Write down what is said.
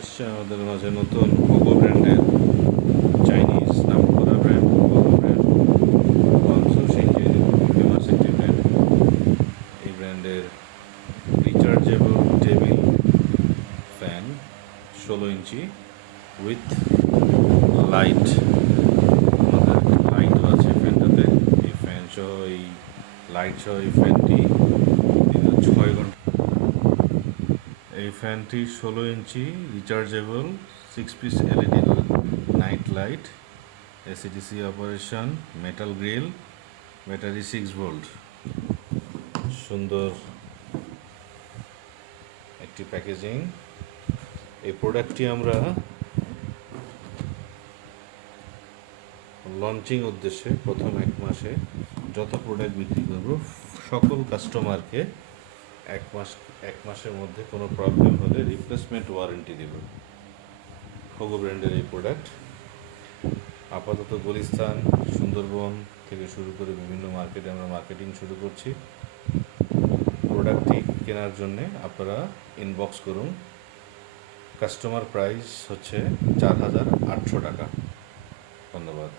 এসছে আমাদের মাঝে নতুন পোকো ব্র্যান্ডের চাইনিজ নামকরা ব্র্যান্ড পোকো ব্র্যান্ড লঞ্চ সেই ফেমাস একটি ব্র্যান্ড। এই ব্র্যান্ডের rechargeable table fan 16 inch with light. আমাদের লাইটও আছে ফ্যানটাতে। এই ফ্যান সহ এই লাইট সহ এই ফ্যানটি 6 ঘন্টা। এই ফ্যানটি 16 inch rechargeable 6 piece LED night light, AC DC operation, metal grill, battery 6 volt. সুন্দর একটি প্যাকেজিং। এই প্রোডাক্টটি আমরা লঞ্চিং উদ্দেশ্যে প্রথম 1 মাসে যত প্রোডাক্ট বিক্রি করব সকল কাস্টমারকে 1 মাসের মধ্যে কোনো প্রবলেম হলে রিপ্লেসমেন্ট ওয়ারেন্টি দেব। পোকো ব্র্যান্ডের এই প্রোডাক্ট আপাতত গুলিস্তান, সুন্দরবন থেকে শুরু করে বিভিন্ন মার্কেটে আমরা মার্কেটিং শুরু করছি। প্রোডাক্টটি কেনার জন্যে আপনারা ইনবক্স করুন। কাস্টমার প্রাইস হচ্ছে 4,800 টাকা। ধন্যবাদ।